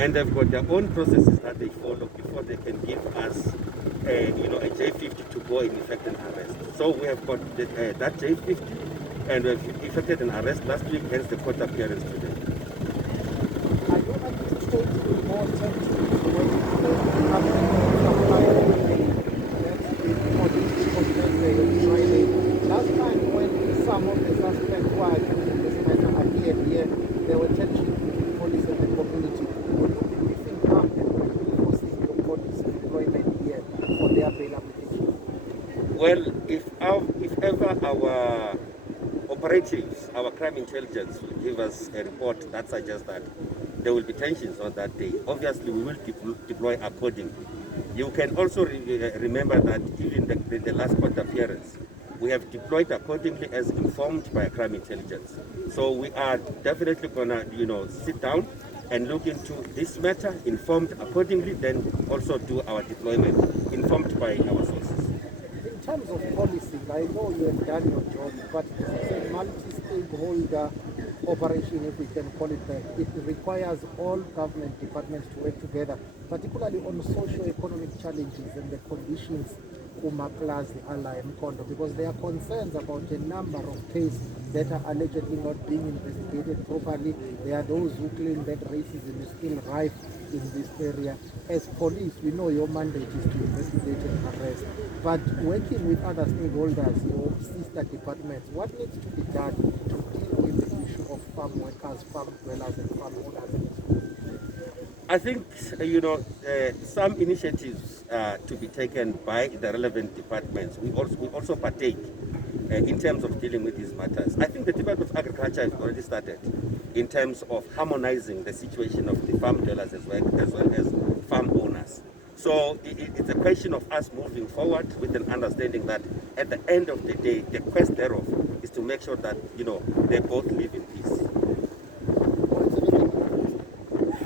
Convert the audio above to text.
and they've got their own processes that they follow before they can give us a J50 to go in effect and arrest. So we have got that J50, and we've effected an arrest last week, hence the court appearance today. Are you anticipating more tactics when Friday? Last time when some of the suspects were in this matter appeared here, there were tensions between police and the community. Will you be beefing up and forcing the police deployment here for their bail application? Well, if ever our operatives, our crime intelligence will give us a report that suggests that there will be tensions on that day, obviously we will deploy accordingly. You can also remember that even in the last court appearance, we have deployed accordingly as informed by crime intelligence. So we are definitely gonna, sit down and look into this matter, informed accordingly, then also do our deployment informed by our sources. In terms of policing, I know you have done your job, but it's a multi-stakeholder operation, if we can call it that. It requires all government departments to work together, particularly on socio-economic challenges and the conditions umaplazi ala Mkhondo, because there are concerns about a number of cases that are allegedly not being investigated properly. There are those who claim that racism is still rife in this area. As police, we know your mandate is to investigate and arrest, but working with other stakeholders, your sister departments, what needs to be done to deal with the issue of farm workers, farm dwellers, and farm owners? I think, some initiatives to be taken by the relevant departments. We also partake in terms of dealing with these matters. I think the Department of Agriculture has already started in terms of harmonizing the situation of the farm dwellers as well as farm owners. So it's a question of us moving forward with an understanding that at the end of the day, the quest thereof is to make sure that, they both live in peace.